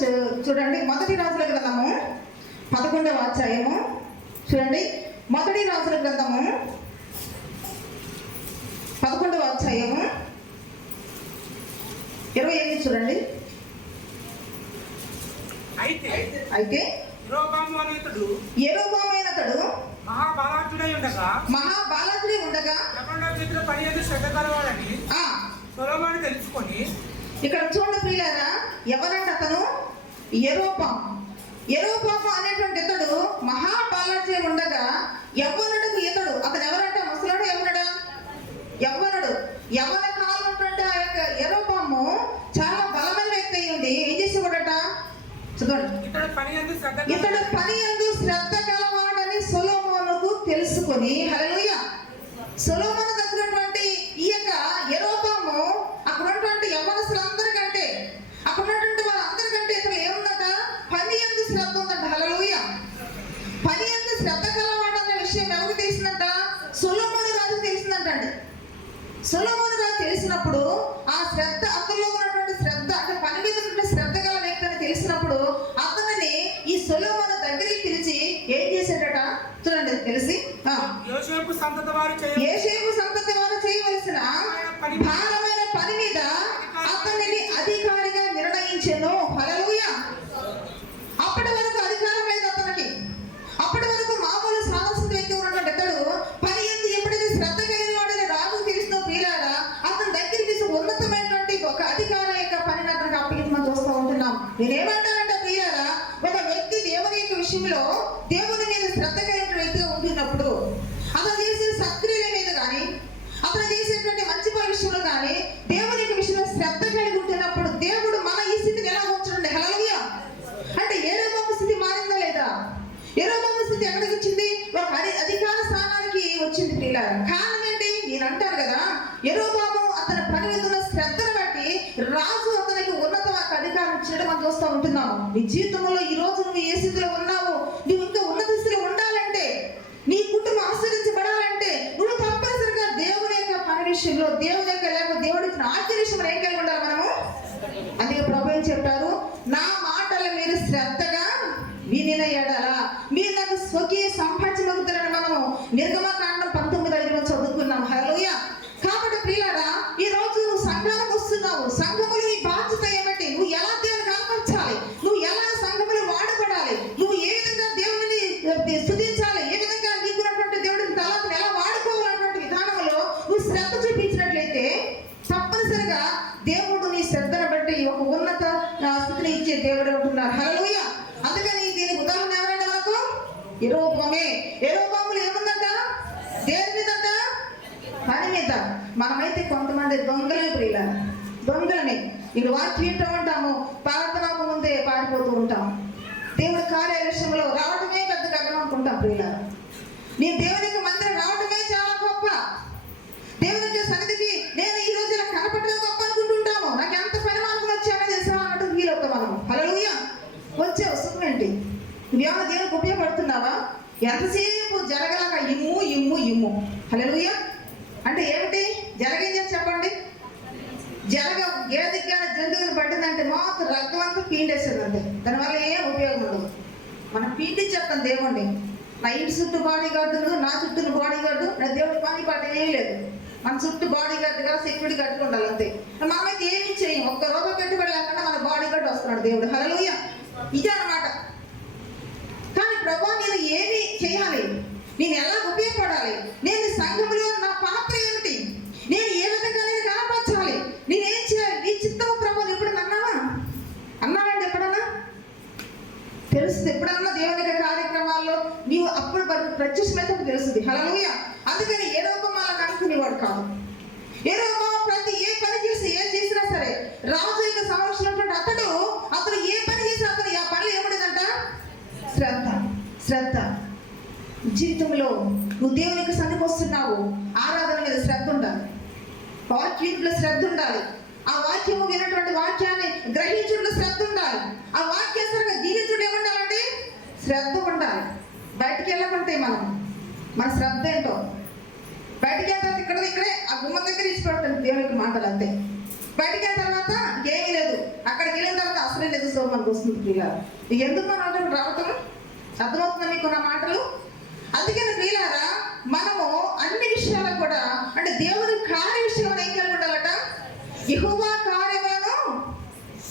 చూడండి, మొదటి రాజుల గ్రంథము 11వ అధ్యాయము చూడండి. మొదటి రాజుల గ్రంథము 11వ అధ్యాయము 28 చూడండి. అయితే యెరొబాము అనేతడు మహాబలాఢ్యుడై ఉండగా సొలొమోను తెలుసుకొని. ఇక్కడ చూడండి ప్రియులారా, ఎవరంటే అతను యెరొబాము అనేటువంటి ఇతడు మహాబలాఢ్యుడై ఉండగా యవ్వనుడు ఇతడు. అతను ఎవరంటే ముసలాడు యవ్వనుడు. యవ్వన కాలం ఉన్నటువంటి ఆ యొక్క యెరొబాము చాలా బలమైన వ్యక్తి అయి ఉండి ఏం చేసేవాడట చూడండి. ఇతడు పని యందు శ్రద్ధ గలవాడని సొలొమోనుకు తెలుసుకొని, హల్లెలూయా, సొలొమోను దగ్గరటువంటి ఈ యొక్క యెరొబాము అక్కడ ఉన్నటువంటి యవ్వనస్తులందరికంటే, అక్కడ ఉన్నటువంటి వాళ్ళందరికంటే ఇతను ఏముందట, పని యందు శ్రద్ధ ఉందంట. హల్లెలూయా. పని యందు శ్రద్ధ గలవాడన్న విషయం ఎవరికి తెలిసిందంట? సొలొమోను రాజుకు తెలిసిందంటండి. సొలొమోను రాజు తెలిసినప్పుడు ఆ శ్రద్ధ, అందులో ఉన్నటువంటి శ్రద్ధ అంటే పని మీద ఉన్నటువంటి శ్రద్ధ గల వ్యక్తి అని తెలిసినప్పుడు అతనిని ఈ సొలొమోను దగ్గరికి పిలిచి ఏం చేశాడట చూడండి. తెలిసి యోసేపు సంతతి వారు చేయవలసిన భారమైన పని మీద అతనిని అధికారిగా నిర్ణయించెను. హల్లెలూయా. అప్పటి వరకు అధికారం లేదు అతనికి. అప్పటి వరకు మామూలు సాహస వ్యక్తి ఉన్నటువంటి ఇతడు పని ఎందు ఎప్పుడైతే శ్రద్ధ కలిగిన వాడని రాజు తెలిసిన ప్రియులారా, అతని దగ్గర తీసి ఉన్నతమైనటువంటి ఒక అధికారం యొక్క పనిని అతనికి అప్పగించి మనం చూస్తూ ఉంటున్నాం. నేనేమంటానంటే ప్రియులారా, ఒక వ్యక్తి దేవుని యొక్క విషయంలో దేవుని మీద శ్రద్ధ కలిగిన వ్యక్తిగా ఉంటున్నప్పుడు అతను చేసిన సత్క్రియల మీద కానీ, అతను చేసేటువంటి మంచి పని విషయంలో కానీ దేవుని యొక్క విషయంలో శ్రద్ధ కలిగి ఉంటున్నప్పుడు దేవుడు మన ఈ స్థితిని ఎలా ఉంచండి. హల్లెలూయా. అంటే యెరొబాము స్థితి మారిందా లేదా? యెరొబాము స్థితి ఎక్కడికి వచ్చింది? ఒక అధికార స్థానానికి వచ్చింది ప్రియులారా. కారణం ఏంటి? నేను అంటాను కదా, యెరొబాము అతని పని మీద ఉన్న శ్రద్ధను బట్టి రాజు అతనికి ఉన్నత అధికారం ఇచ్చినట్టు మనం చూస్తూ ఉంటున్నాము. నీ జీవితంలో ఈ రోజు నువ్వు ఏ స్థితిలో ఉన్నావు, నువ్వు ఇంకా ఉన్నత స్థితిలో ఉండాలంటే, నీ కుటుంబం ఆశ్రయించబడాలంటే నువ్వు తప్పనిసరిగా దేవుని యొక్క పని విషయంలో, దేవుని యొక్క లేకపోతే దేవుడి ఆజ్ఞ విషయంలో ఏం కలిగి ఉండాలి మనము? అందుకే ప్రభువు ఏం చెప్పారు, నా మాటలు మీరు శ్రద్ధగా వినిన ఎడల మీరు నాకు స్వకీయ సంపాదించగలుగుతారని మనము నిర్గమకాండం 19:5 చదువుకున్నాం. హల్లెలూయా. కాబట్టి ప్రియులారా, ఈ రోజు నువ్వు సంఘానికి వస్తున్నావు. సంఘములు నీ బాధ్యత ఏమిటి? నువ్వు ఎలా దేవుని కనపరచాలి, నువ్వు ఎలా సంఘములు వాడబడాలి, నువ్వు ఏ విధంగా దేవుని స్తుతించాలి, ఏ విధంగా నీకున్నటువంటి దేవుడిని తలాన్ని ఎలా వాడుకోవాలన్నటువంటి విధానంలో నువ్వు శ్రద్ధ చూపించినట్లయితే తప్పనిసరిగా దేవుడు నీ శ్రద్ధను బట్టి ఒక ఉన్నత స్థితిని ఇచ్చే దేవుడు ఉంటున్నారు. హల్లెలూయా. అందుకని దీనికి ఉదాహరణ ఎవరంటే మనకు యెరొబాములు ఏముందంట? దేని మీదంట? పని మీద. మనమైతే కొంతమంది దొంగలే ప్రియులారా, దొంగలమే. ఇక్కడ వాక్యం వింటూ ఉంటాము, ప్రార్థనకు ముందే పారిపోతూ ఉంటాం. దేవుడి కార్యాల విషయంలో రావడమే పెద్ద గగనం అనుకుంటాం ప్రియులారా. నేను దేవునికి మందిరం రావడమే చాలా గొప్ప, దేవుని సన్నిధికి నేను ఈ రోజు ఇలా కనపడమే గొప్ప అనుకుంటుంటాము. నాకు ఎంత పని మార్గం వచ్చానో తెలుసా అన్నట్టు ఫీల్ అవుతాం మనం. హల్లెలూయా. వచ్చే వస్తుంది ఏంటి? నువ్వేమో దేవునికి ఉపయోగపడుతున్నావా? ఎంతసేపు జరగలాక ఇమ్ము. హల్లెలూయా. అంటే ఏమిటి జరగేది చెప్పండి? ఏదికి కానీ జంతువుని పట్టిందంటే మాత్రం రక్తం అంతా పీండేస్తుందంటే దానివల్ల ఏం ఉపయోగం ఉండదు. మనం పీండి చెప్తాం దేవుణ్ణి, నా ఇంటి చుట్టూ బాడీ గార్డులు, నా చుట్టూ బాడీ గార్డు, నా దేవుడి పని పాట ఏం లేదు. మన చుట్టూ బాడీ గార్డుగా సెక్యూరిటీ గార్డు ఉండాలి అంతే. మనమైతే ఏమి చేయం, ఒక్క రూపాయి పెట్టుబడి లేకుండా మన బాడీ గార్డు వస్తున్నాడు దేవుడు. హల్లెలూయా. ఇదే అన్నమాట. కానీ ప్రభువా నేను ఏమి చేయాలి, నేను ఎలా ఉపయోగపడాలి, నేను సంఘంలో నా పాత్ర ఏమిటి, నేను ఏ విధంగా నేను కనపరచాలి, నేనేం చేయాలి, నీ చిత్తము ప్రభువు ఎప్పుడన్నా అన్నావండి? ఎప్పుడన్నా తెలుస్తుంది? ఎప్పుడన్నా దేవుని కార్యక్రమాల్లో నీవు అప్పుడు ప్రత్యక్షమైతే తెలుస్తుంది. హల్లెలూయా. అందుకని యెరొబాము అలా అనుకునేవాడు కాదు. యెరొబాము ప్రతి ఏ పని చేసినా సరే రాజు యొక్క సమక్షంలో అతడు ఏ పని చేసినా అతను ఆ పనులు ఏముండదంట? శ్రద్ధ. జీవితంలో నువ్వు దేవునికి సన్నిధికి వస్తున్నావు, ఆరాధన మీద శ్రద్ధ ఉండాలి, వాక్యంలో శ్రద్ధ ఉండాలి, ఆ వాక్యము వినటువంటి వాక్యాన్ని గ్రహించడంలో శ్రద్ధ ఉండాలి, ఆ వాక్యాసరంగా జీవించడం ఏముండాలంటే శ్రద్ధ ఉండాలి. బయటికి వెళ్ళకుంటే మన శ్రద్ధ ఏంటో బయటికి వెళ్తారు, ఇక్కడే ఆ గుమ్మ దగ్గర ఇచ్చిపెడతాను దేవునికి మాటలు అంతే. బయటికి వెళ్ళిన తర్వాత ఏమీ లేదు, అక్కడికి వెళ్ళిన తర్వాత అసలు తెలుసు మనకు వస్తుంది ప్రియులారా. ఎందుకు మన మాటలు రావటం అర్థమవుతుందా మీకు నా మాటలు? అందుకని ప్రియులారా, మనము అన్ని విషయాలకు కూడా అంటే దేవుని కార్య విషయంలో ఏం కలిగి ఉండాలట? యెహోవా కార్యములను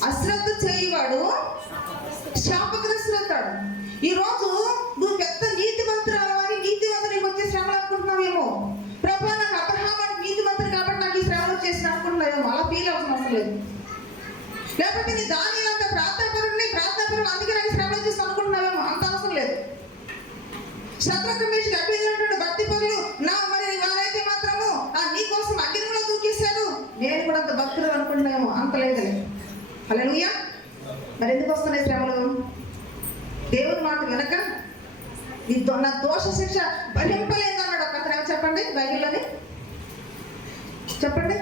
అశ్రద్ధ చేయవాడు శాపగ్రస్తులవుతాడు. ఈ రోజు నువ్వు పెద్ద నీతిమంతురాలు అని నీతిమంతుడికి వచ్చే శ్రమలు అనుకుంటున్నావేమో. ప్రభా నాకు అబ్రహాం అంటే నీతిమంతుడు కాబట్టి నాకు ఈ శ్రమలు వచ్చేసిన అనుకుంటున్నావేమో. అలా ఫీల్ అవసరం అవసరం లేదు. లేకపోతే నీ దానిలో అంత ప్రార్థనాపరుడు అందుకే నాకు శ్రమలు వచ్చేసి అనుకుంటున్నావేమో. అంత అవసరం లేదు. శత్రుకమేష్ అభివృద్ధి భక్తి పరులు నా మరి వారైతే మాత్రము నీ కోసం అగ్నిలో దూకేశారు, నేను కూడా అంత భక్తులు అనుకుంటున్నామో. అంత లేదులే. హల్లెలూయా. మరి ఎందుకు వస్తున్నాయి శ్రమలు? దేవుని మాట వెనక నా దోష శిక్ష భరింపలేదు అన్నాడు. ఒక అతను చెప్పండి బైబిల్లోని చెప్పండి.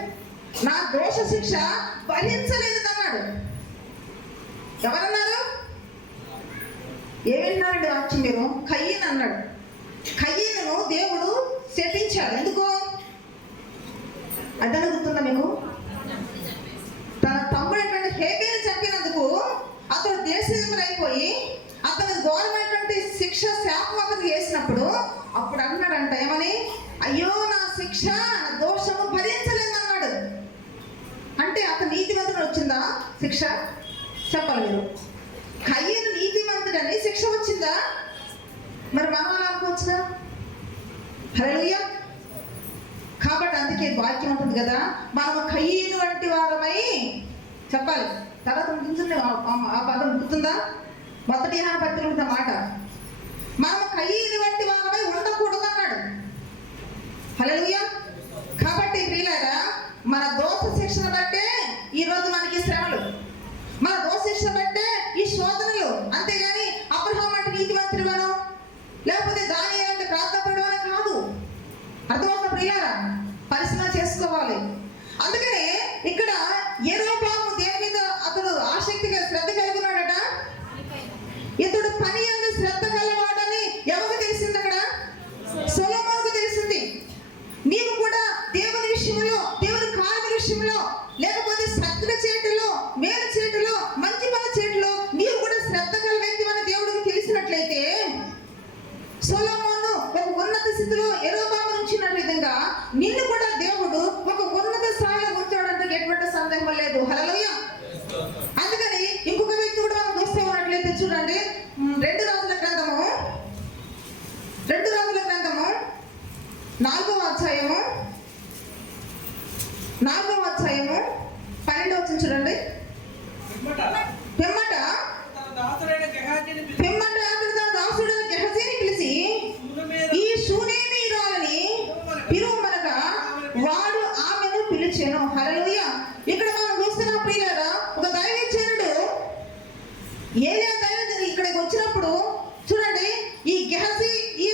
నా దోష శిక్ష భరించలేదు అన్నాడు. ఎవరన్నారు? ఏమన్నారండి వాక్యం మీరు? కయ్యను అన్నాడు. కయ్యను దేవుడు శపించాడు. ఎందుకో అదన గుర్తుందా మీకు? తన తమ్ముడైనటువంటి హేబేలు చంపినందుకు అతడు దేశములైపోయి అతను ఘోరమైనటువంటి శిక్ష శాపం అతను చేసినప్పుడు అప్పుడు అన్నాడంట ఏమని? అయ్యో నా శిక్ష నా దోషము భరించలేదు అన్నాడు. అంటే అతను నీతిమంతుడు వచ్చిందా శిక్ష? చెప్పాలి మీరు. కయ్యను నీతిమంతుడని శిక్ష వచ్చిందా? మరి మనం అలా అనుకోవచ్చుగా? హల్లెలూయా. కాబట్టి అందుకే వాక్యం ఉంటుంది కదా, మనము కయ్యను వంటి వారమై చెప్పాలి. తర్వాత గుర్తుంది ఆ పదం గుర్తుందా? మొదటి యోహాను పత్రిక మాట, మనము కయ్యను వంటి వారమై ఉండకూడదు అన్నాడు. హల్లెలూయా. కాబట్టి ప్రియులారా, మన దోష శిక్షను బట్టే ఈరోజు మనకి శ్రమలు, మన దోష శిక్షను బట్టే ఈ శోధనలు. అంతేగాని అబ్రహాం అంటే నీతిమంతుడు అను లేకపోతే దానియేలు అంటే ప్రార్థనపడు అని కాదు. అర్థమవుతుంది ప్రియులారా? పరిశీలన చేసుకోవాలి. అందుకనే ఇక్కడ యెరోబాము దేని మీద అతడు ఆసక్తిగా శ్రద్ధ కలిగి ఉన్నాడట. ఇతడు పని యందు శ్రద్ధ కలవాడని ఎవరికి తెలిసింది? అక్కడ సొలొమోనుకు తెలిసింది. నీవు కూడా దేవుని విషయంలో, దేవుని కార్య విషయంలో, లేకపోతే సత్య చేటులో, మేలు చేటులో, మంచి పని చేటులో నీవు కూడా శ్రద్ధ గల వ్యక్తి అని దేవుడికి తెలిసినట్లయితే సొలొమోను ఒక ఉన్నత స్థితిలో యెరోబాము ఉంచిన విధంగా నిన్ను కూడా దేవుడు ఒక ఉన్నత స్థాయిలో ఉంచాడంటే ఎటువంటి సందేహం లేదు. హల్లెలూయా. అందుకని ఇంకొక వ్యక్తి కూడా మనం చూస్తూ ఉన్నట్లయితే చూడండి, 2 రాజుల గ్రంథము 4వ అధ్యాయము 12వ వచనం చూడండి. పిమ్మట అతడు తన దాసుడైన గెహజీని పిలిచి ఈ షూనేమీయురాలిని పిలువమనగా వాడు ఆమెను పిలిచెను. హల్లెలూయా. ఇక్కడ మనం చూస్తున్నాం ప్రియులారా, ఒక దైవజనుడు ఏలియా దైవజనుడు ఇక్కడికి వచ్చినప్పుడు చూడండి, ఈ గెహజీ ఈ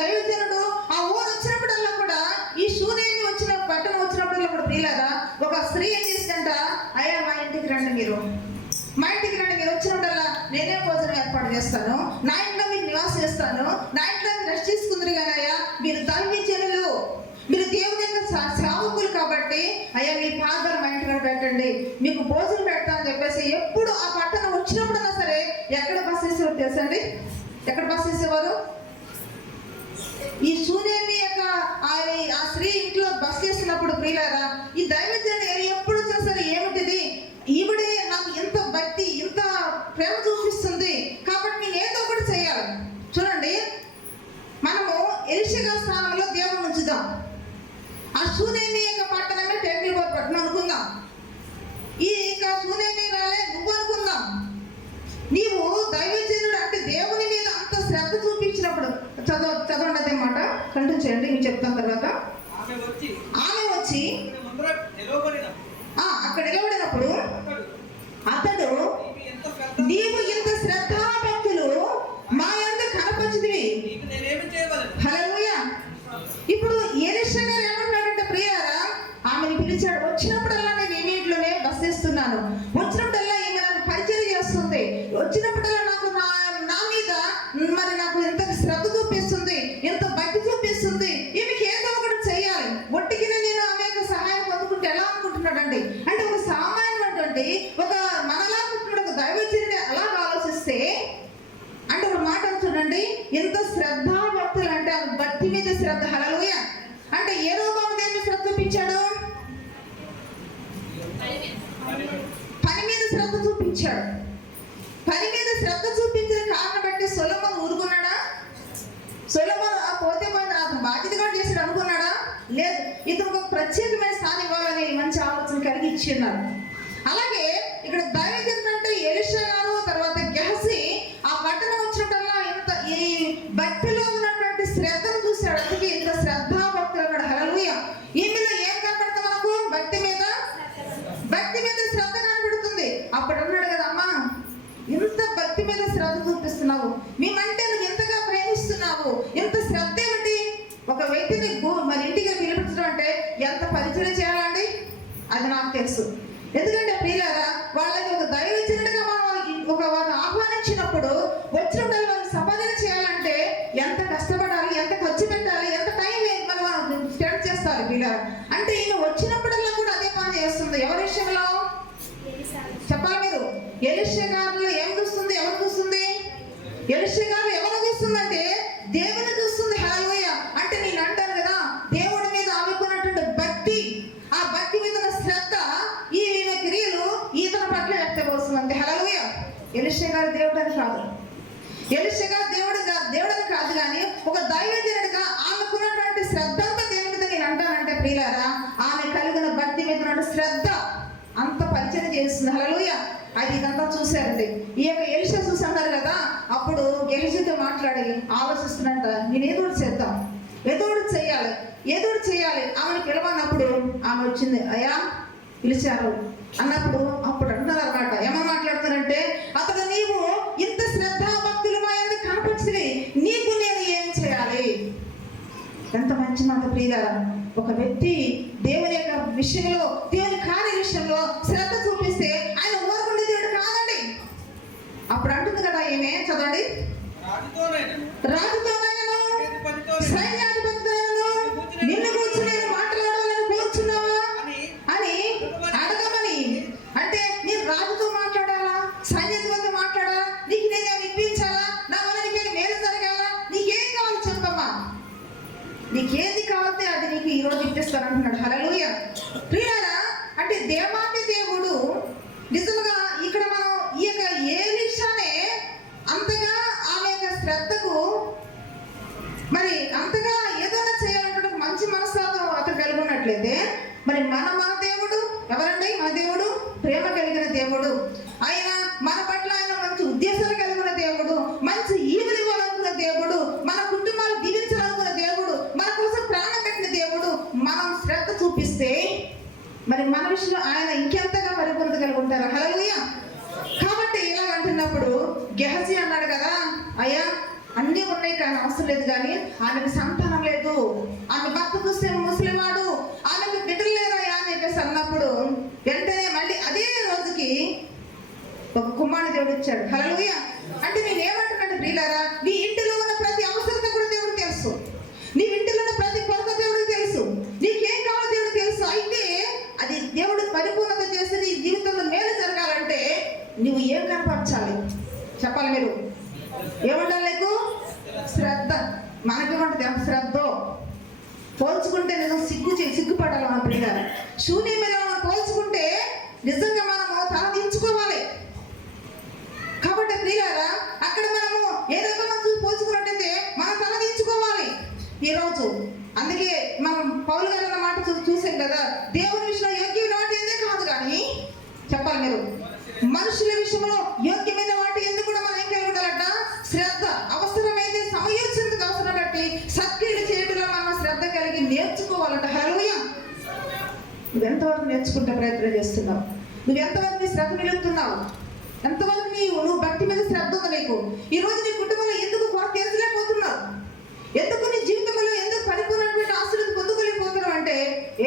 దైవజనుడు ఆ ఊరు వచ్చినప్పుడల్లా కూడా ఈ షూనేమి వచ్చిన పట్టణం వచ్చినప్పుడల్లా కూడా ప్రియులారా, ఒక స్త్రీ ఏం చేసిందంట, అయ్యా మా ఇంటికి రండి, మీరు మా ఇంటికి రండి, మీరు వచ్చినప్పుడల్లా నేనే భోజనం ఏర్పాటు చేస్తాను, నా ఇంట్లో మీకు నివాసం చేస్తాను, నా ఇంట్లో రెస్ట్ తీసుకుందరు కానీ అయ్యా మీరు దైవజనులు, మీరు దేవుని యొక్క సేవకులు కాబట్టి అయ్యా మీ పాదాలు మా ఇంటికి పెట్టండి, మీకు భోజనం పెడతానని చెప్పేసి ఎప్పుడు ఆ పట్టణం వచ్చినప్పుడన్నా సరే ఎక్కడ బస్ చేసేవారు తెలుసండి? ఎక్కడ బస్ చేసేవారు? ఈ షూనేమి యొక్క ఆ స్త్రీ ఇంట్లో బస్ చేస్తున్నప్పుడు ప్రియులారా, ఈ దైవజనుడు ఎప్పుడు చేస్తారు ఏమిటిది, ఈవిడే నాకు ఎంత భక్తి ఎంత ప్రేమ చూపిస్తుంది కాబట్టి నేను ఏదో ఒకటి చేయాలి. చూడండి, మనము ఎలీషా స్థానంలో దేవుని ఉంచుదాం. ఆ షూనేమి యొక్క పట్టణమే టెంపుల్ పట్టణం అనుకుందాం. ఈ షూనేమి రాలే నువ్వు అనుకుందాం. నీవు దైవజనుడు అంటే దేవుని మీద అంత శ్రద్ధ చూపించినప్పుడు చదవండి అదే మాట కంటిన్యూ చేయండి, నేను చెప్తాను తర్వాత. ఆమె వచ్చి అక్కడ నిలబడినప్పుడు అతడు నీవు ఇంత శ్రద్ధాభక్తులు మా యందు కనపరిచితివి. హల్లెలూయా. ఇప్పుడు ఎలీషా గారు ఏమంటున్నాడంటే ప్రియారా, ఆమెను పిలిచాడు. వచ్చినప్పుడల్లా నేను ఈ ఇంట్లోనే బస్ చేస్తున్నాను, వచ్చినప్పుడల్లా ఈమె నాకు పరిచయం చేస్తుంది, వచ్చినప్పుడల్లా నాకు నా మీద మరి నాకు ఎంత శ్రద్ధ చూపిస్తుంది, ఎంత భక్తి చూపిస్తుంది, ఈమెకి ఏదో ఒకటి చేయాలి. ఒట్టికి నేను ఆమె యొక్క సహాయం శ్రద్ధ. హల్లెలూయా. అంటే యెరొబోము దేని మీద శ్రద్ధ చూపించాడు? పని మీద శ్రద్ధ చూపించాడు. పని మీద శ్రద్ధ చూపించిన కారణం బట్టి సొలొమోను ఊరుకున్నాడా? సొలొమోను పోతే పోయిన బాధ్యత కూడా చేసాడు అనుకున్నాడా? లేదు. ఇతనికి ఒక ప్రత్యేకమైన స్థానం ఇవ్వాలని మంచి ఆలోచన కలిగి ఇచ్చిన్నారు. అలాగే ఇక్కడ దైవజనుడు అంటే ఎలీషా గారు, తర్వాత గెహజీ ఆ పట్టణం వచ్చినట్టల్లా ఇంత ఈ భక్తిలో ఉన్నటువంటి శ్రద్ధను చూశాడు. అందుకే ఇంత శ్రద్ధా భక్తులు అన్నాడు. హల్లెలూయా. ఈమెలో ఏం కనపడుతుంది మనకు? భక్తి మీద శ్రద్ధ కనపడుతుంది. అప్పుడు అన్నాడు కదా, అమ్మా ఇంత భక్తి మీద శ్రద్ధ చూపిస్తున్నావు, మేమంటే నువ్వు ఎంతగా ప్రేమిస్తున్నావు, ఎంత శ్రద్ధ ఏమిటి? ఒక వ్యక్తిని మరి ఇంటికి పిలిపించడం అంటే ఎంత పరిచయం చేయాలండి? అది నాకు తెలుసు. ఎందుకంటే ప్రియులారా, వాళ్ళకి ఒక దైవజనుడిగా వారిని ఆహ్వానించినప్పుడు వచ్చినప్పుడు వాళ్ళకి సంపాదన చేయాలంటే ఎంత కష్టపడాలి, ఎంత ఖర్చు పెట్టాలి, ఎంత టైం మనం స్పెండ్ చేస్తారు ప్రియులారా. అంటే ఈమె వచ్చినప్పుడల్లా కూడా అదే పని చేస్తుంది. ఎవరి విషయంలో చెప్పాలి మీరు? ఎలీషా గారిలో ఏం చూస్తుంది? ఎవరు చూస్తుంది? ఎలీషా గారు ఎవరు చూస్తుందంటే దేవుని చూస్తుంది. హల్లెలూయా. అంటే నేను అంటాను కదా, దేవుడి మీద ఆమెకున్నటువంటి భక్తి, ఆ భక్తి మీద శ్రద్ధ, ఈ క్రియలు ఈతన పట్ల వ్యక్తపరుస్తుంది. హల్లెలూయా. ఎలీషా గారు దేవుడని కాదు, ఎలీషా గారు దేవుడని కాదు, కానీ ఒక దైవజనుడిగా ఆమెకున్నటువంటి శ్రద్ధ అంతా దేవుని మీద నేను అంటానంటే ప్రియులారా, ఆమె కలిగిన భక్తి మీద ఉన్న శ్రద్ధ అంత పరిచయం చేస్తుంది. హల్లెలూయా. అది ఇదంతా చూశారండి. ఈ యొక్క ఎలీషా చూసి అన్నారు కదా, అప్పుడు గెహజీతో మాట్లాడి ఆలోచిస్తున్నంట, నేను ఏదో చేద్దాం, ఏదో చేయాలి. ఆమెను పిలవన్నప్పుడు ఆమె వచ్చింది. అయ్యా పిలిచారు అన్నప్పుడు అప్పుడు అంటున్నారు అన్నమాట. ఏమని మాట్లాడుతారంటే, అతడు నీవు ఇంత శ్రద్ధాభక్తులు మా యందు కనపరిచినవి, నీకు నేను ఏం చేయాలి? ఎంత మంచి మాట ప్రియులారా. ఒక వ్యక్తి దేవుని యొక్క విషయంలో, దేవుని కార్య విషయంలో శ్రద్ధ చూపిస్తే ఆయన ఊరుకుండే దేవుడు కాదండి. అప్పుడు అంటుంది కదా ఏమే, చదవండి, రాజుతోనైనను సైన్యాధిపతితోనైనను నిన్ను గురించి నేను మాట్లాడాలని కోరుచున్నావా అని అడగమని. అంటే నేను రాజుతో మాట్లాడాలా, సైన్యాధిపతితో మాట్లాడాలా, నీకు నేనే ఇప్పించాలా, నా వల్ల నీకు మేలు జరగాల, నీకేం కావాలి చెప్పమ్మా, నీకేది కావాలంటే అది నీకు ఈ రోజు ఇప్పిస్తాను అంటున్నాడు. హల్లెలూయా. ప్రియులారా, అంటే దేవాది దేవుడు నిజంగా ఇక్కడ మనం ఈ యొక్క ఎలీషానే అంతగా ఆమె యొక్క శ్రద్ధకు మరి అంతగా ఏదైనా చేయాలంటే మంచి మనస్తత్వం అతను కలిగి ఉన్నట్లయితే, మరి మన దేవుడు ఎవరండి? మన దేవుడు ప్రేమ కలిగిన దేవుడు. ఆయన మన పట్ల ఆయన మంచి ఉద్దేశాలు కలిగిన దేవుడు, మంచి ఈవులు ఇవ్వాలనుకున్న దేవుడు, మన కుటుంబాలు దీవించాలనుకున్న దేవుడు, మన కోసం ప్రాణం పెట్టిన దేవుడు. మనం శ్రద్ధ చూపిస్తే మరి మన విషయంలో ఆయన ఇంకెంతగా పరిపూర్ణత కలిగి ఉంటారు. హల్లెలూయా. కాబట్టి ఇలా అంటున్నప్పుడు గెహజీ అన్నాడు కదా, అయ్యా అన్నీ ఉన్నాయి కానీ అవసరం లేదు, కానీ ఆమెకు సంతానం లేదు, ఆమె భర్త చూస్తే ముసలివాడు, ఆమెకు బిడ్డలు లేదయ్యా అని చెప్పేసి అన్నప్పుడు వెంటనే మళ్ళీ అదే రోజుకి ఒక కుమారుని దేవుడు ఇచ్చాడు. హల్లెలూయా. అంటే నేను ఏమంటున్నాను ప్రియులారా, నీ ఇంటిలో ఉన్న ప్రతి అవసరత కూడా దేవుడు తెలుసు, నీ ఇంటిలో ఉన్న ప్రతి కొరత దేవుడికి తెలుసు, నీకేం కావాలో దేవుడు తెలుసు. అయితే అది దేవుడు పరిపూర్ణత చేసి నీ జీవితంలో మేలు జరగాలంటే నువ్వు ఏం కనపరచాలి చెప్పాలి? మీరు ఏమంటారు? నీకు శ్రద్ధ. మనకేమంటుంది? శ్రద్ధ పోల్చుకుంటే నేను సిగ్గుపడాలి. మన ప్రియులారా, శూన్యం మీద మనం పోల్చుకుంటే నిజంగా మనము తలదించుకోవాలి. కాబట్టి ప్రియులారా, అక్కడ మనము ఏదైతే మనం చూసి పోల్చుకున్నట్టయితే మనం తలదించుకోవాలి ఈరోజు. అందుకే మనం పౌలు గారు అన్న మాట చూసాం కదా, దేవుని విషయంలో యోగ్యమైన వాటి ఏందే కాదు, కానీ చెప్పాలి మీరు మనుషుల విషయంలో యోగ్యమైన వాటి ఎందుకు కూడా మనం ఏం కలిగి ఉండాలంట? శ్రద్ధ. అవసరమైతే సమయోచితంగా అవసరం బట్టి సత్క్రియలు చేయడంలో మనం శ్రద్ధ కలిగి నేర్చుకోవాలంట. హల్లెలూయా. నువ్వు ఎంతవరకు నేర్చుకుంటే ప్రయత్నం చేస్తున్నావు? నువ్వు ఎంతవరకు నీ శ్రద్ధ నిలుపుతున్నావు? ఎంతవరకు నువ్వు భక్తి మీద శ్రద్ధ ఉంది నీకు? ఈ రోజు నీ కుటుంబంలో ఎందుకు కొరత తీర్చలేకపోతున్నావు? ఎందుకు నీ జీవితంలో ఎందుకు పరిపూర్ణమైన ఆశీర్వాదం పొందుకోలేకపోతున్నావు అంటే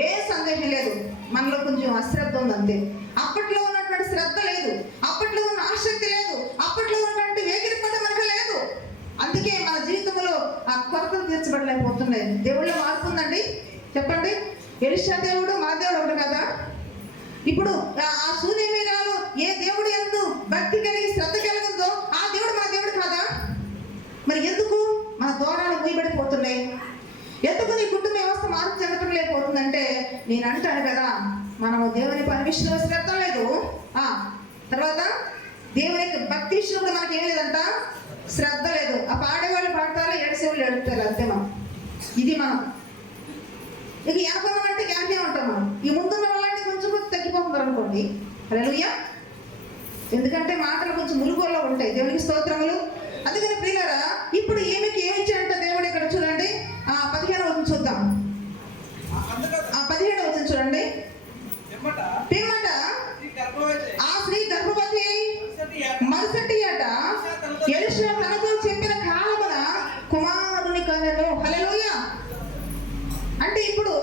ఏ సందేహం లేదు, మనలో కొంచెం అశ్రద్ధ ఉంది అంతే. అప్పట్లో ఉన్నటువంటి శ్రద్ధ లేదు, అప్పట్లో ఉన్న ఆసక్తి లేదు, అప్పట్లో ఉన్నటువంటి వేగిరిపడ మనకు లేదు. అందుకే మన జీవితంలో ఆ కొరతలు తీర్చబడలేకపోతున్నాయి. దేవుళ్ళో మార్పు ఉందండి చెప్పండి. ఎలీషా దేవుడు మన దేవుడు ఒకటి కదా. ఇప్పుడు ఆ శూన్యమీరాలు ఏ దేవుడు ఎందు భక్తి కలిగి శ్రద్ధ కలిగి ఉందో ఆ దేవుడు మన దేవుడు కాదా? మరి ఎందుకు మన ద్వారాలు మూయబడిపోతున్నాయి? ఎందుకు నీ కుటుంబ వ్యవస్థ మార్పు చెందటం లేకపోతుందంటే నేను అంటాను కదా, మనము దేవుని పని విషయంలో శ్రద్ధ లేదు. తర్వాత దేవుని యొక్క భక్తి విషయంలో కూడా మనకి ఏం లేదంట, శ్రద్ధ లేదు. ఆ పాడేవాళ్ళు పాడతారు, ఏడ్చేవాళ్ళు ఏడుస్తారు, అంతే. ఇది మనం ఇక యాపనం అంటే యాకే ఉంటాం మనం. ఈ ముందున్న వాళ్ళంటే కొంచెం కొంచెం తగ్గిపోతున్నారు అనుకోండి. హల్లెలూయా. ఎందుకంటే మాటలు కొంచెం మురుగులో ఉంటాయి. దేవునికి స్తోత్రములు. అందుకని ప్రియులారా, ఇప్పుడు ఈమెకి ఏమి ఇచ్చాడంట దేవుడు ఇక్కడ చూడండి. 15వ వచనం చూద్దాం. 17వ వచనం చూడండి. పిమ్మట ఆ స్త్రీ గర్భవతి మరుసటి ఏట ఎలీషా తనతో చెప్పిన కాలమున కుమారుని కనెను. హల్లెలూయా. అంటే ఇప్పుడు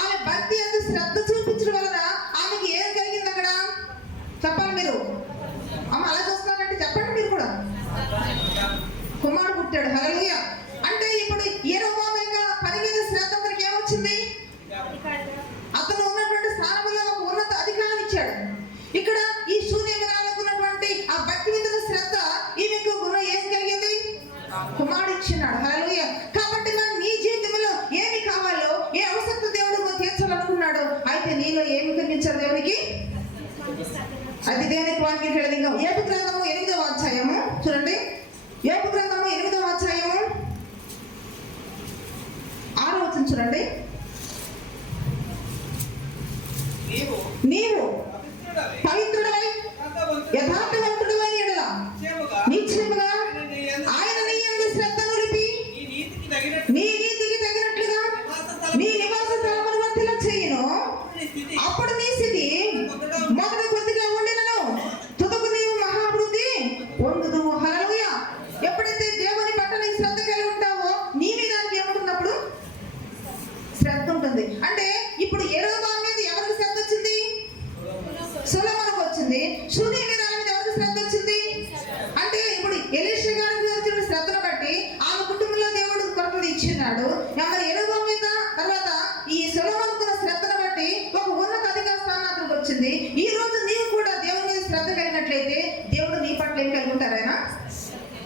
ఆమె భక్తి అందు శ్రద్ధ చూపించడం వలన ఆమెకి ఏం కలిగింది అక్కడ చెప్పాలి మీరు. అమ్మ అలా చూస్తున్నారంటే చెప్పండి మీరు కూడా. కుమారుడు పుట్టాడు. హల్లెలూయా. అంటే ఇప్పుడు యెహోవా యొక్క పని మీద శ్రద్ధ అతనికి ఏమొచ్చింది? అతను ఉన్నటువంటి స్థానంలో ఒక ఉన్నత అధికారం ఇచ్చాడు. ఇక్కడ ఈ శూన్యరాలకు ఉన్నటువంటి ఆ భక్తి మీద శ్రద్ధ ఈమెకు గుణం ఏం కలిగింది? కుమారుడు ఇచ్చినాడు. హల్లెలూయా. కాబట్టి మరి నీ జీవితంలో ఏమి కావాలో, ఏ అవసరం దేవుడు తీర్చాలనుకున్నాడో, అయితే నీలో ఏమి కలిగించాలి దేవునికి? అది దేవునికి వాక్యం తెలియదు. ఇంకా యోబు గ్రంథము 8వ అధ్యాయము చూడండి. యోబు గ్రంథము 8వ అధ్యాయము 6వ వచనం చూడండి. నీవు పవిత్రుడవై యథార్థవంతుడవై ఎడల నిశ్చయముగా ఆయన నీ యందు శ్రద్ధ నిలిపి నీ నీతికి తగినట్లుగా నీ నివాస స్థలమును వర్ధిల్ల చేయును. అప్పుడు నీ స్థితి మొదట కొద్దిగా ఉండినను తుదకు నీవు మహాభివృద్ధి పొందుదువు. హల్లెలూయా. ఎప్పుడైతే దేవుని పట్ల నీ శ్రద్ధ కలిగి ఉంటావో నీ మీద ఏముంటున్నప్పుడు శ్రద్ధ ఉంటుంది. అంటే ఇప్పుడు యెహోవా మీద ఎవరికి శ్రద్ధ వచ్చింది? సొలొమోనుకు వచ్చింది. శూన్య మీద ఎవరికి శ్రద్ధ వచ్చింది? అంటే ఇప్పుడు ఎలీషా గారికి వచ్చిన శ్రద్ధను బట్టి ఆమె కుటుంబంలో దేవుడు కొరతలు ఇచ్చినాడు. మరి యెహోవా మీద తర్వాత ఈ సొలొమోనుకు శ్రద్ధను బట్టి ఒక ఉన్నత అధికార స్థానం అతనికి వచ్చింది. ఈ రోజు నీవు కూడా దేవుని మీద శ్రద్ధ కలిగినట్లయితే దేవుడు నీ పట్ల ఏం కలిగి ఉంటారైనా?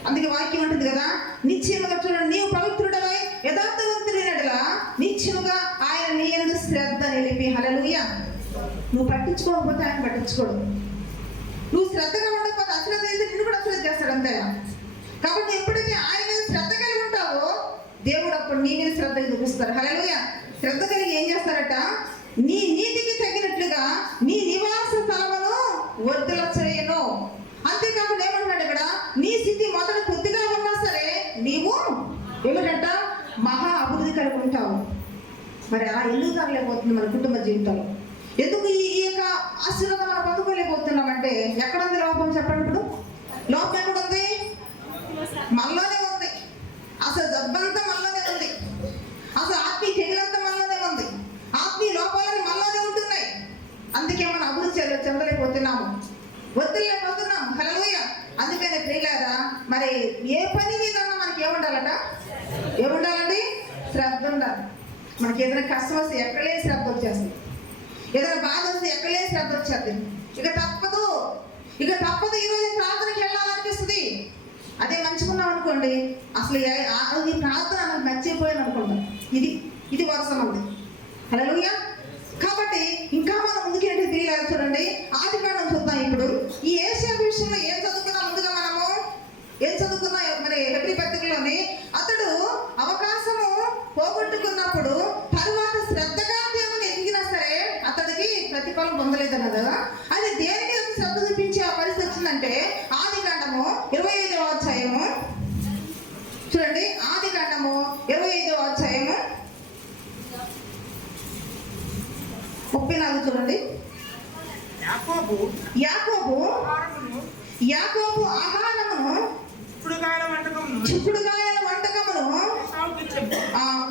అందుకే వాక్యం ఉంటుంది కదా, నిశ్చయముగా చూడండి నీవు పవిత్రుడవై యథార్థవంతుడైనట్లా నిశ్చయముగా ఆయన నీ యందు శ్రద్ధ నిలిపి. హల్లెలూయా. నువ్వు పట్టించుకోకపోతే ఆయన పట్టించుకోడు. నువ్వు శ్రద్ధగా ఉండకపోతే అశ్రద్ధ చేస్తే నిన్ను కూడా అశ్రద్ధ చేస్తాడు, అంతే. కాబట్టి ఎప్పుడైతే ఆయన మీద శ్రద్ధ కలిగి ఉంటావో దేవుడు అప్పుడు నీ మీద శ్రద్ధ చూపిస్తారు. హల్లెలూయా. శ్రద్ధ కలిగి ఏం చేస్తారట? నీ నీతికి తగినట్లుగా నీ నివాస స్థలమును వర్ధిల్ల చేయను. అంతేకాకుండా ఏమంటున్నాడు ఇక్కడ? నీ స్థితి మొదట కొద్దిగా ఉన్నా సరే నీవు ఏమిటంట? మహా అభివృద్ధి కలిగి ఉంటావు. మరి అలా ఎందుకు జరగలేకపోతుంది మన కుటుంబ జీవితంలో? ఎందుకు ఈ యొక్క ఆశీర్వాదం మనం పొందుకోలేకపోతున్నామంటే ఎక్కడుంది లోపం చెప్పండి. ఇప్పుడు లోపం ఎక్కడుంది? మనలోనే ఉంది. అసలు జబ్బంతా మనలోనే ఉంది. అసలు ఆత్మీయ తెగులంతా మనలోనే ఉంది. ఆత్మీయ లోపాలని మనలోనే ఉంటున్నాయి. అందుకే మనం అభివృద్ధి చెందలేకపోతున్నాము, వదిలేకపోతున్నాము. హల్లెలూయా. అందుకనే ప్రియులారా, మరి ఏ పని మీద మనకి ఏముండాలట? ఏముండాలండి? శ్రద్ధ ఉండాలి. మనకి ఏదైనా కష్టం వస్తే ఎక్కడే శ్రద్ధ వచ్చేస్తుంది. ఏదైనా బాధ వస్తే ఎక్కడే శ్రద్ధ వచ్చేది. ఇక తప్పదు ఈరోజు ప్రార్థనకి వెళ్ళాలనిపిస్తుంది. అదే మంచుకున్నాం అనుకోండి, అసలు ఈ ప్రార్థన నాకు నచ్చిపోయాను అనుకుంటాం. ఇది వరుస ఉంది. హల్లెలూయా. కాబట్టి ఇంకా మనం ముందుకేంటి ప్రియులారా చూడండి, ఆదికాండం చూద్దాం. ఇప్పుడు ఈ ఏషియా విషయంలో ఏం చదువుకున్నాం? ముందుగా మనము ఏం చదువుకున్నా? మరి హెబ్రీ పత్రికలోని అతడు అవకాశము పోగొట్టుకున్నప్పుడు తరువాత శ్రద్ధగా దేవుని ఎదిగినా సరే అతడికి ప్రతిఫలం పొందలేదన్న కదా. అది దేనికి శ్రద్ధ చూపించి ఆ పరిస్థితి వచ్చిందంటే ఆదికాండము 25వ అధ్యాయము చూడండి. ఆదికాండము 25వ అధ్యాయము 34 చూడండి. యాకోబు ఆహారమును చిక్కుడుకాయల వంటకమును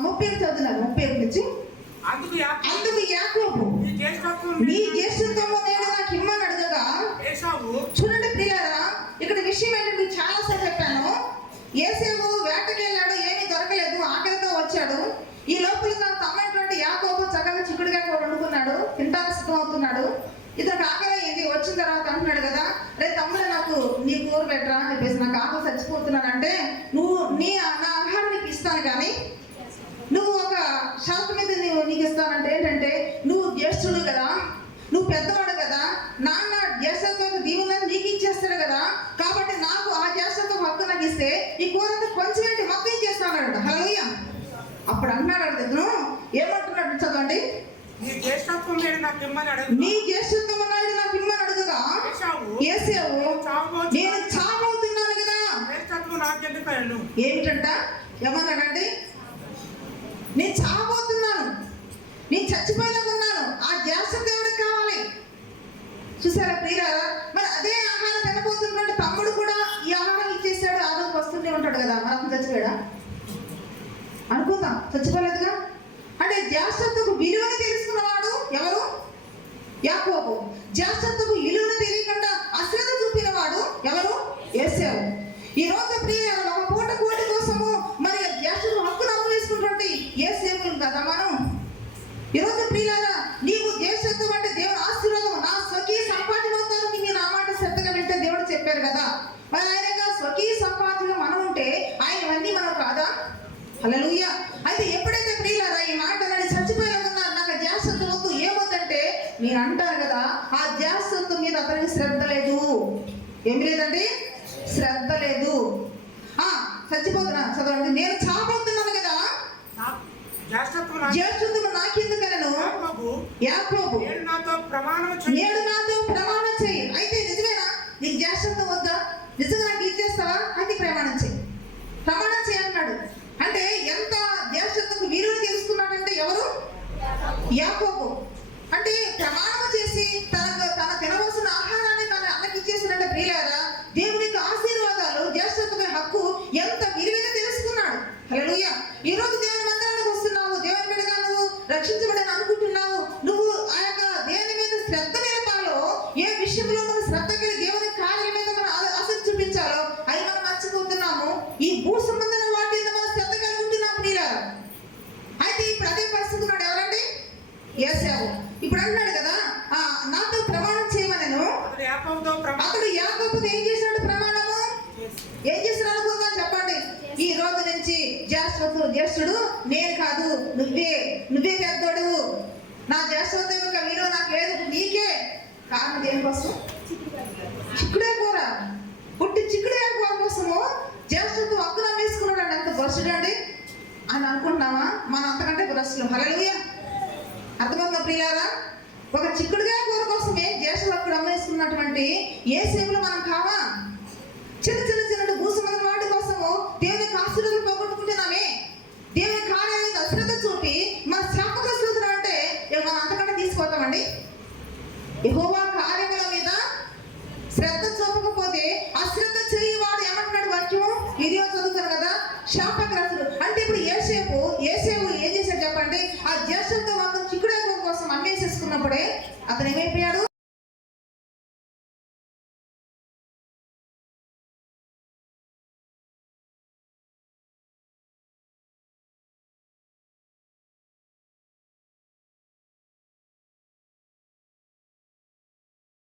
30 చదువుతున్నారు. 30 నుంచి. అందుకు యాకోబు నీ జ్యేష్ఠత్వము నేను నాకు ఇమ్మని అడగగా. చూడండి ప్రియులారా, ఇక్కడ విషయం ఏంటంటే మీకు చాలా సార్లు చెప్పాను. ఏసేవు వేటకి వెళ్ళాడు, ఏమీ దొరకలేదు, ఆకలితో వచ్చాడు. ఈ లోపల తన తమ్మైనటువంటి యాకోబు చక్కగా చిక్కుడుకాయ వండుకున్నాడు, తింటానికి సిద్ధం అవుతున్నాడు. ఇతనికి ఆకలి అయింది. వచ్చిన తర్వాత అంటున్నాడు కదా, రే తమ్ముడు నాకు నీ కూర పెట్టరా అని చెప్పేసి, నాకు ఆకలి చచ్చిపోతున్నానంటే, నువ్వు నా ఆహారం నీకు ఇస్తాను కానీ నువ్వు ఒక నాకు ఇమ్మని అడగగా నీ జ్యేష్ఠత్వం నాయుడు నాకు ఇమ్మని అడుగుగా ఏసావు నేను చావబోతున్నాను కదా. జ్యేష్ఠత్వం నాకెందుకు? ఏమిటంట? ఏమన్నాడండి? నేను చావబోతున్నాను, నేను చచ్చిపోయినాకున్నాను, ఆ జ్యేష్ఠత్వం ఎవరికి కావాలి? చూసారా ప్రియులారా? మరి అదే ఆహారం తినబోతున్నట్టు తమ్ముడు కూడా ఈ ఆహారం ఇచ్చేసాడు. ఆ రోజు వస్తుంటే ఉంటాడు కదా, మనం చచ్చిపోయాడా అనుకుందాం, చచ్చిపోలేదుగా. అంటే జ్యేష్ఠత్వపు విలువను తెలుసుకున్నవాడు ఎవరు? యాకోబు. జ్యేష్ఠత్వపు విలువను తెలియకుండా అశ్రద్ధ చూపినవాడు ఎవరు? ఏసావు. ఈ రోజు ప్రియులారా, ఒక పూట కోటి కోసము మరి జ్యేష్ఠత్వ హక్కును అమ్మవేసుకున్నటువంటి ఏసేవులు కదా మనం. ఈరోజు ప్రియులారా, నీవు జ్యేష్ఠత్వం అంటే దేవుని ఆశీర్వాదం, నా స్వకీయ సంపాదనవుతారు మీరు నా మాట శ్రద్ధగా వింటే దేవుడు చెప్పారు కదా. మరి ఆయన స్వకీయ సంపాదన మనం ఉంటే ఆయనవన్నీ మనం కాదా? హల్లెలూయా. అయితే ఎప్పుడైతే ప్రియులారా ఈ మాట చచ్చిపోయినా నాకు జ్యేష్ఠత్వం వద్దు, ఏమొద్దంటే మీరు అంటారు కదా, ఆ జ్యేష్ఠత్వం మీద అతనికి శ్రద్ధ లేదు. ఏమి లేదండి? శ్రద్ధ లేదు. చచ్చిపోతున్నా చదవండి. నేను చావబోతున్నాను కదా, జ్యేష్ఠత్వం నాకెందుకనను యాకోబు నేడు నాతో ప్రమాణం చెయ్యి. అయితే నిజమేనా నీకు జ్యేష్ఠత్వం వద్దా? నిజంగా నాకు ఇచ్చేస్తావా? అయితే ప్రమాణం చెయ్యి, ప్రమాణం చేయన్నాడు. అంటే ఎంత జ్యేష్ఠత్వకు విలువను తెలుసుకున్నాడంటే ఎవరు? యాకోబు. అంటే ప్రమాణం చేసి తన తినవలసిన ఆహారాన్ని తన అన్నకి ఇచ్చేసినట్టు ప్రియులారా, దేవుని యొక్క ఆశీర్వాదాలు, జ్యేష్ఠత్వమే హక్కు ఎంత విలువగా తెలుసుకున్నాడు. హల్లెలూయా. ఈ రోజు దేవుని మందిరానికి వస్తున్నావు, దేవుని బిడ్డగా నువ్వు రక్షించబడని అనుకుంటున్నావు. నువ్వు ఆ యొక్క దేవుని మీద శ్రద్ధ నిలపాలో, ఏ విషయంలో మనం శ్రద్ధ కలిగి దేవుని కార్యం మీద మనం ఆసక్తి చూపించాలో అవి మనం మర్చిపోతున్నాము. ఈ భూ సంబంధమైన వాటి మీద మనం శ్రద్ధ కలిగి ఉంటున్నాం ప్రియులారా. అయితే ఇప్పుడు అదే పరిస్థితి ఉన్నాడు ఎవరండి? ఏసావు. ఇప్పుడు అంటున్నాడు కదా, నాతో ప్రమాణం చేయమనను. అతడు యాకోబుతో ఏం చేశాడు? ప్రమాణము ఏం చేశాడు అనుకుందా? చెప్పండి. ఈ రోజు నుంచి జ్యేష్ఠుడు నేను కాదు, నువ్వే పెద్దోడు. నా జ్యేష్ఠత్వం యొక్క విలువ నాకు లేదు, నీకే. కారణం దేనికోసం? చిక్కుడే కూర పుట్టి చిక్కుడే కూర కోసము జ్యేష్ఠత్వం హక్కును అమ్మేసుకున్నాడు. అంత భ్రష్టుడండి అని అనుకుంటున్నామా? మనం అంతకంటే భ్రష్టులు. హల్లెలూయా. అర్థమవుతుందా ప్రియులారా? ఒక చిక్కుడుగా కూర కోసమే జ్యేష్ఠ హక్కును అమ్మేసుకున్నటువంటి ఏ సేవలు మనం కావా? చిన్న